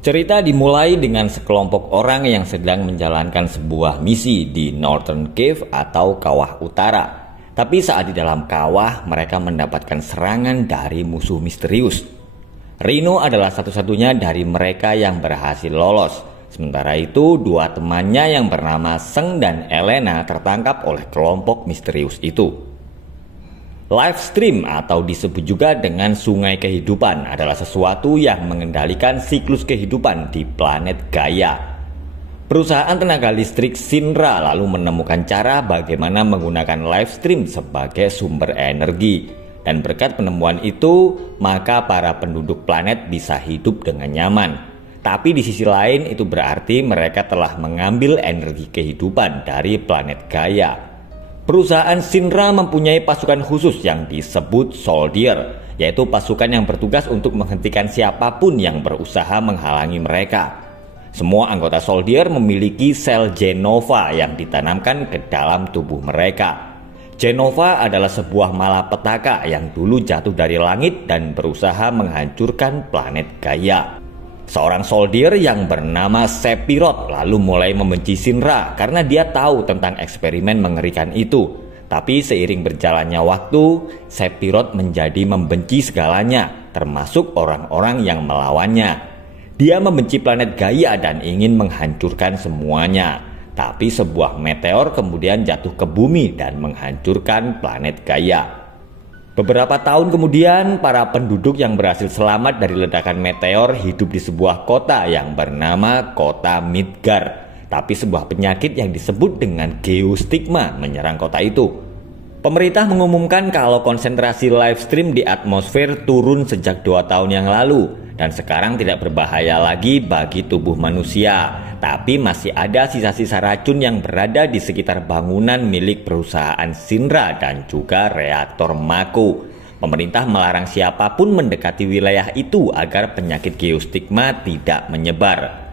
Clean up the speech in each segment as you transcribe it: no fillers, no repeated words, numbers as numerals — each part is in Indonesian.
Cerita dimulai dengan sekelompok orang yang sedang menjalankan sebuah misi di Northern Cave atau Kawah Utara. Tapi saat di dalam kawah, mereka mendapatkan serangan dari musuh misterius. Rino adalah satu-satunya dari mereka yang berhasil lolos. Sementara itu, dua temannya yang bernama Seng dan Elena tertangkap oleh kelompok misterius itu. Livestream atau disebut juga dengan sungai kehidupan adalah sesuatu yang mengendalikan siklus kehidupan di planet Gaia. Perusahaan tenaga listrik Shinra lalu menemukan cara bagaimana menggunakan livestream sebagai sumber energi. Dan berkat penemuan itu, maka para penduduk planet bisa hidup dengan nyaman. Tapi di sisi lain itu berarti mereka telah mengambil energi kehidupan dari planet Gaia. Perusahaan Shinra mempunyai pasukan khusus yang disebut Soldier, yaitu pasukan yang bertugas untuk menghentikan siapapun yang berusaha menghalangi mereka. Semua anggota Soldier memiliki sel Genova yang ditanamkan ke dalam tubuh mereka. Genova adalah sebuah malapetaka yang dulu jatuh dari langit dan berusaha menghancurkan planet Gaia. Seorang soldier yang bernama Sephiroth lalu mulai membenci Shinra karena dia tahu tentang eksperimen mengerikan itu. Tapi seiring berjalannya waktu, Sephiroth menjadi membenci segalanya, termasuk orang-orang yang melawannya. Dia membenci planet Gaia dan ingin menghancurkan semuanya. Tapi sebuah meteor kemudian jatuh ke bumi dan menghancurkan planet Gaia. Beberapa tahun kemudian, para penduduk yang berhasil selamat dari ledakan meteor hidup di sebuah kota yang bernama Kota Midgar. Tapi sebuah penyakit yang disebut dengan geostigma menyerang kota itu. Pemerintah mengumumkan kalau konsentrasi livestream di atmosfer turun sejak 2 tahun yang lalu. Dan sekarang tidak berbahaya lagi bagi tubuh manusia. Tapi masih ada sisa-sisa racun yang berada di sekitar bangunan milik perusahaan Shinra dan juga reaktor Mako. Pemerintah melarang siapapun mendekati wilayah itu agar penyakit geostigma tidak menyebar.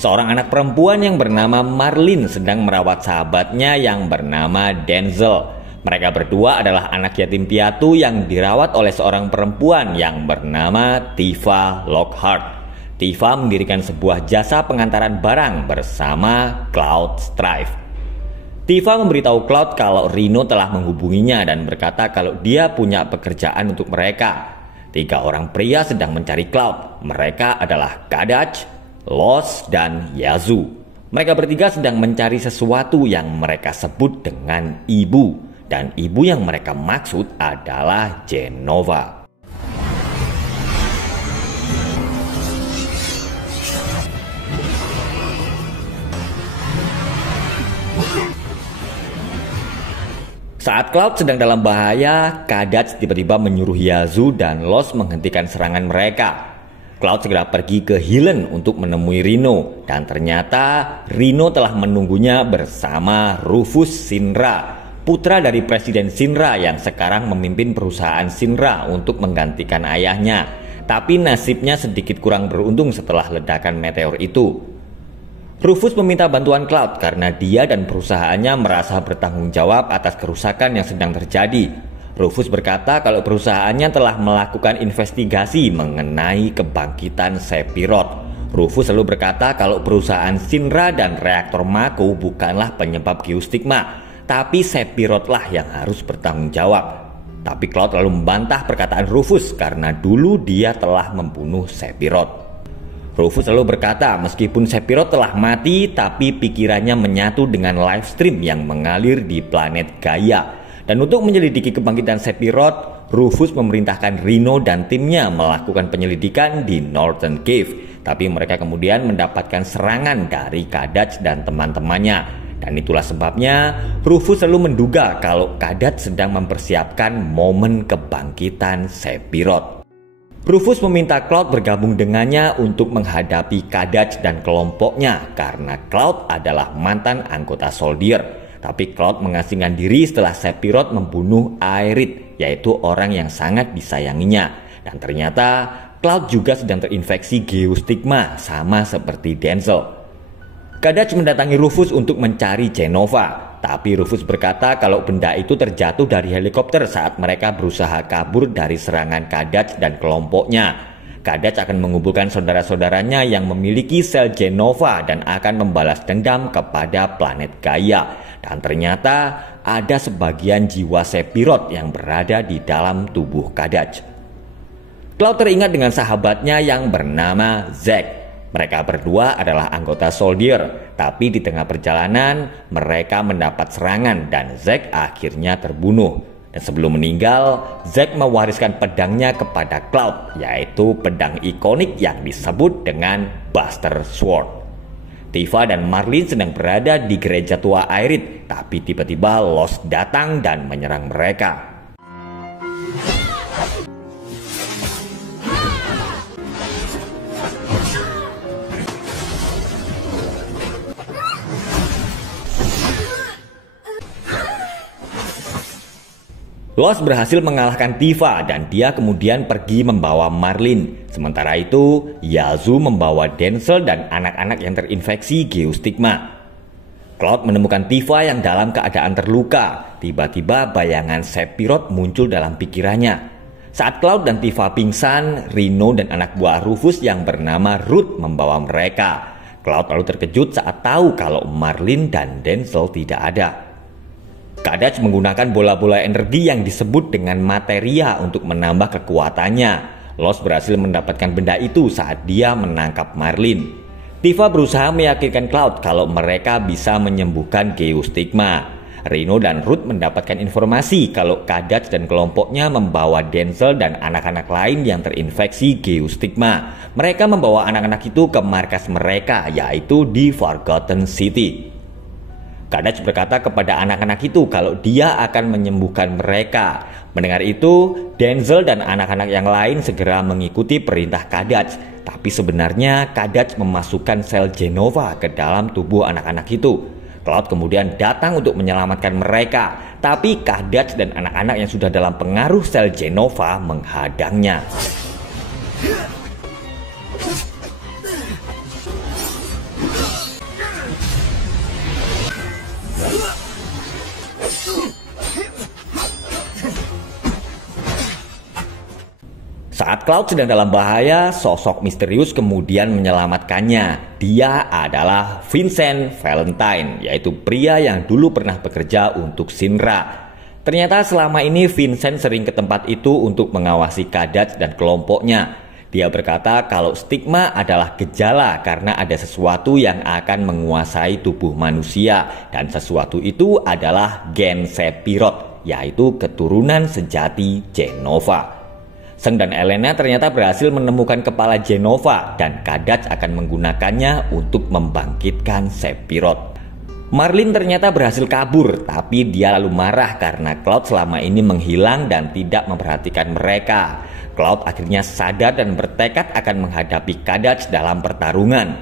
Seorang anak perempuan yang bernama Marlin sedang merawat sahabatnya yang bernama Denzel. Mereka berdua adalah anak yatim piatu yang dirawat oleh seorang perempuan yang bernama Tifa Lockhart. Tifa mendirikan sebuah jasa pengantaran barang bersama Cloud Strife. Tifa memberitahu Cloud kalau Rino telah menghubunginya dan berkata kalau dia punya pekerjaan untuk mereka. 3 orang pria sedang mencari Cloud. Mereka adalah Kadach, Los, dan Yazu. Mereka bertiga sedang mencari sesuatu yang mereka sebut dengan ibu. Dan ibu yang mereka maksud adalah Genova. Saat Cloud sedang dalam bahaya, Kadach tiba-tiba menyuruh Yazu dan Los menghentikan serangan mereka. Cloud segera pergi ke Hilen untuk menemui Rino. Dan ternyata Rino telah menunggunya bersama Rufus Shinra, putra dari Presiden Shinra yang sekarang memimpin perusahaan Shinra untuk menggantikan ayahnya. Tapi nasibnya sedikit kurang beruntung setelah ledakan meteor itu. Rufus meminta bantuan Cloud karena dia dan perusahaannya merasa bertanggung jawab atas kerusakan yang sedang terjadi. Rufus berkata kalau perusahaannya telah melakukan investigasi mengenai kebangkitan Sephiroth. Rufus selalu berkata kalau perusahaan Shinra dan reaktor Mako bukanlah penyebab geostigma, tapi Sephiroth lah yang harus bertanggung jawab. Tapi Cloud lalu membantah perkataan Rufus karena dulu dia telah membunuh Sephiroth. Rufus lalu berkata meskipun Sephiroth telah mati, tapi pikirannya menyatu dengan livestream yang mengalir di planet Gaia. Dan untuk menyelidiki kebangkitan Sephiroth, Rufus memerintahkan Rino dan timnya melakukan penyelidikan di Northern Cave. Tapi mereka kemudian mendapatkan serangan dari Kadach dan teman-temannya. Dan itulah sebabnya Rufus selalu menduga kalau Kadach sedang mempersiapkan momen kebangkitan Sephiroth. Rufus meminta Cloud bergabung dengannya untuk menghadapi Kadach dan kelompoknya karena Cloud adalah mantan anggota Soldier. Tapi Cloud mengasingkan diri setelah Sephiroth membunuh Aerith, yaitu orang yang sangat disayanginya. Dan ternyata Cloud juga sedang terinfeksi geostigma sama seperti Denzel. Kadach mendatangi Rufus untuk mencari Genova, tapi Rufus berkata kalau benda itu terjatuh dari helikopter saat mereka berusaha kabur dari serangan Kadach dan kelompoknya. Kadaj akan mengumpulkan saudara-saudaranya yang memiliki sel Jenova dan akan membalas dendam kepada planet Gaia. Dan ternyata ada sebagian jiwa Sephiroth yang berada di dalam tubuh Kadaj. Cloud teringat dengan sahabatnya yang bernama Zack. Mereka berdua adalah anggota Soldier, tapi di tengah perjalanan mereka mendapat serangan dan Zack akhirnya terbunuh. Dan sebelum meninggal, Zack mewariskan pedangnya kepada Cloud, yaitu pedang ikonik yang disebut dengan Buster Sword. Tifa dan Marlin sedang berada di gereja tua Aerith, tapi tiba-tiba Lost datang dan menyerang mereka. Lost berhasil mengalahkan Tifa dan dia kemudian pergi membawa Marlin. Sementara itu, Yazoo membawa Denzel dan anak-anak yang terinfeksi geostigma. Cloud menemukan Tifa yang dalam keadaan terluka. Tiba-tiba bayangan Sephiroth muncul dalam pikirannya. Saat Cloud dan Tifa pingsan, Rino dan anak buah Rufus yang bernama Ruth membawa mereka. Cloud lalu terkejut saat tahu kalau Marlin dan Denzel tidak ada. Kadaj menggunakan bola-bola energi yang disebut dengan materia untuk menambah kekuatannya. Lost berhasil mendapatkan benda itu saat dia menangkap Marlin. Tifa berusaha meyakinkan Cloud kalau mereka bisa menyembuhkan geostigma. Rino dan Ruth mendapatkan informasi kalau Kadaj dan kelompoknya membawa Denzel dan anak-anak lain yang terinfeksi geostigma. Mereka membawa anak-anak itu ke markas mereka, yaitu di Forgotten City. Kadaj berkata kepada anak-anak itu kalau dia akan menyembuhkan mereka. Mendengar itu, Denzel dan anak-anak yang lain segera mengikuti perintah Kadaj. Tapi sebenarnya Kadaj memasukkan sel Jenova ke dalam tubuh anak-anak itu. Cloud kemudian datang untuk menyelamatkan mereka. Tapi Kadaj dan anak-anak yang sudah dalam pengaruh sel Jenova menghadangnya. Saat Cloud sedang dalam bahaya, sosok misterius kemudian menyelamatkannya. Dia adalah Vincent Valentine, yaitu pria yang dulu pernah bekerja untuk Shinra. Ternyata selama ini Vincent sering ke tempat itu untuk mengawasi Kadaj dan kelompoknya. Dia berkata kalau stigma adalah gejala karena ada sesuatu yang akan menguasai tubuh manusia. Dan sesuatu itu adalah gen Sephiroth, yaitu keturunan sejati Jenova. Seng dan Elena ternyata berhasil menemukan kepala Jenova dan Kadaj akan menggunakannya untuk membangkitkan Sephiroth. Marlin ternyata berhasil kabur, tapi dia lalu marah karena Cloud selama ini menghilang dan tidak memperhatikan mereka. Cloud akhirnya sadar dan bertekad akan menghadapi Kadaj dalam pertarungan.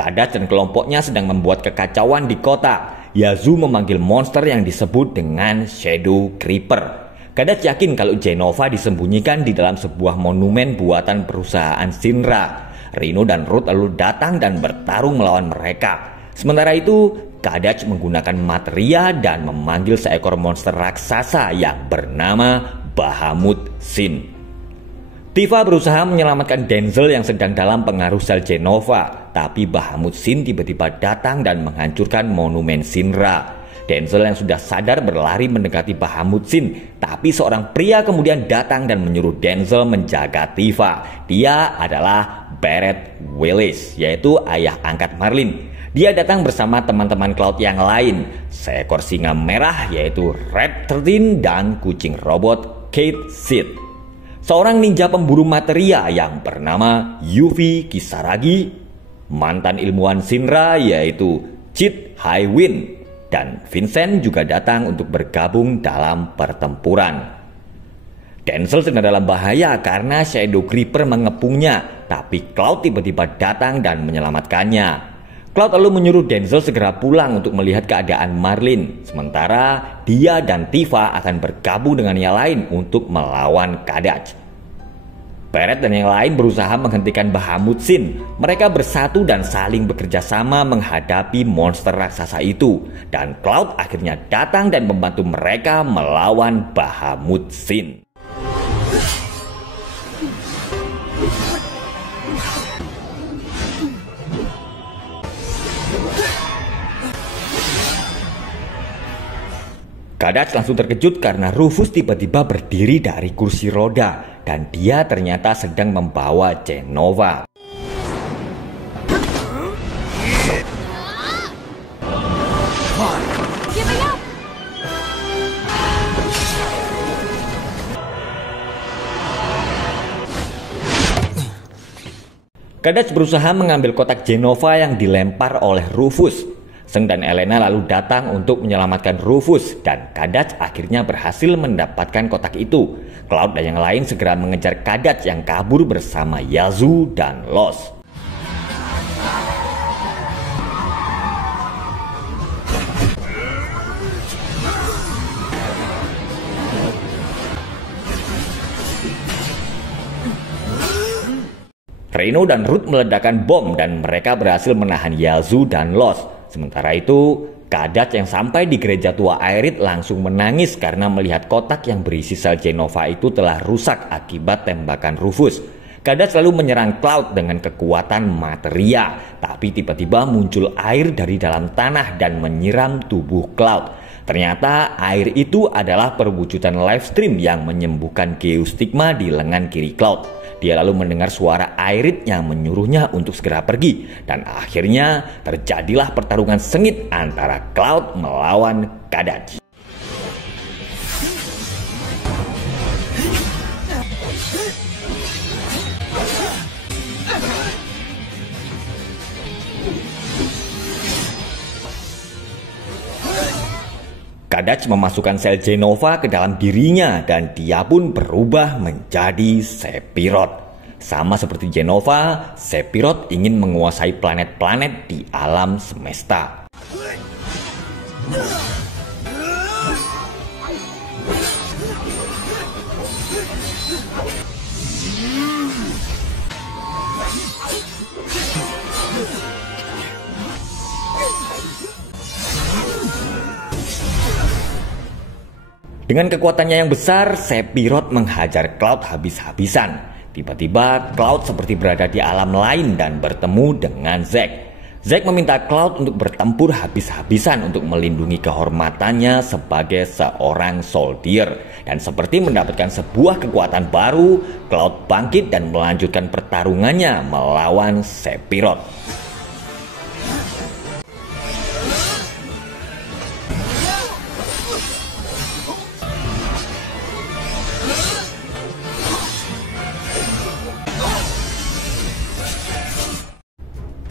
Kadaj dan kelompoknya sedang membuat kekacauan di kota. Yazoo memanggil monster yang disebut dengan Shadow Creeper. Kadaj yakin kalau Jenova disembunyikan di dalam sebuah monumen buatan perusahaan Shinra. Rino dan Ruth lalu datang dan bertarung melawan mereka. Sementara itu, Kadaj menggunakan materia dan memanggil seekor monster raksasa yang bernama Bahamut Sin. Tifa berusaha menyelamatkan Denzel yang sedang dalam pengaruh sel Jenova, tapi Bahamut Sin tiba-tiba datang dan menghancurkan monumen Shinra. Denzel yang sudah sadar berlari mendekati Bahamut Sin, tapi seorang pria kemudian datang dan menyuruh Denzel menjaga Tifa. Dia adalah Barret Willis, yaitu ayah angkat Marlin. Dia datang bersama teman-teman Cloud yang lain, seekor singa merah yaitu Red 13 dan kucing robot Kate Sid. Seorang ninja pemburu materia yang bernama Yuffie Kisaragi, mantan ilmuwan Shinra yaitu Chit Haiwin, dan Vincent juga datang untuk bergabung dalam pertempuran. Denzel sedang dalam bahaya karena Shadow Creeper mengepungnya, tapi Cloud tiba-tiba datang dan menyelamatkannya. Cloud lalu menyuruh Denzel segera pulang untuk melihat keadaan Marlin, sementara dia dan Tifa akan bergabung dengan yang lain untuk melawan Kadaj. Barret dan yang lain berusaha menghentikan Bahamut Sin. Mereka bersatu dan saling bekerja sama menghadapi monster raksasa itu. Dan Cloud akhirnya datang dan membantu mereka melawan Bahamut Sin. Kadash langsung terkejut karena Rufus tiba-tiba berdiri dari kursi roda dan dia ternyata sedang membawa Jenova. Kadash berusaha mengambil kotak Jenova yang dilempar oleh Rufus. Zeng dan Elena lalu datang untuk menyelamatkan Rufus dan Kadash akhirnya berhasil mendapatkan kotak itu. Cloud dan yang lain segera mengejar Kadash yang kabur bersama Yazoo dan Lost. Reno dan Ruth meledakkan bom dan mereka berhasil menahan Yazoo dan Lost. Sementara itu, Kadash yang sampai di gereja tua Aerith langsung menangis karena melihat kotak yang berisi sel Jenova itu telah rusak akibat tembakan Rufus. Kadash lalu menyerang Cloud dengan kekuatan materia, tapi tiba-tiba muncul air dari dalam tanah dan menyiram tubuh Cloud. Ternyata air itu adalah perwujudan live stream yang menyembuhkan geostigma di lengan kiri Cloud. Dia lalu mendengar suara Aerith yang menyuruhnya untuk segera pergi. Dan akhirnya terjadilah pertarungan sengit antara Cloud melawan Kadash. Kadash memasukkan sel Jenova ke dalam dirinya dan dia pun berubah menjadi Sephiroth. Sama seperti Jenova, Sephiroth ingin menguasai planet-planet di alam semesta. Dengan kekuatannya yang besar, Sephiroth menghajar Cloud habis-habisan. Tiba-tiba Cloud seperti berada di alam lain dan bertemu dengan Zack. Zack meminta Cloud untuk bertempur habis-habisan untuk melindungi kehormatannya sebagai seorang soldier. Dan seperti mendapatkan sebuah kekuatan baru, Cloud bangkit dan melanjutkan pertarungannya melawan Sephiroth.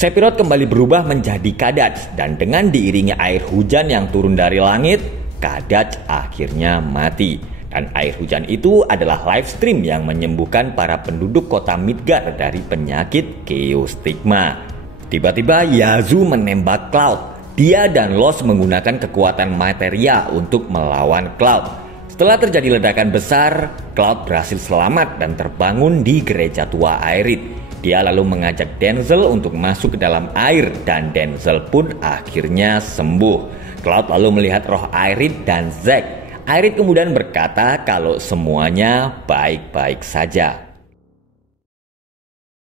Sephiroth kembali berubah menjadi Kadash dan dengan diiringi air hujan yang turun dari langit, Kadash akhirnya mati. Dan air hujan itu adalah live stream yang menyembuhkan para penduduk kota Midgar dari penyakit geostigma. Tiba-tiba Yazoo menembak Cloud. Dia dan Lost menggunakan kekuatan materia untuk melawan Cloud. Setelah terjadi ledakan besar, Cloud berhasil selamat dan terbangun di gereja tua Aerith. Dia lalu mengajak Denzel untuk masuk ke dalam air dan Denzel pun akhirnya sembuh. Cloud lalu melihat roh Aerith dan Zack. Aerith kemudian berkata kalau semuanya baik-baik saja.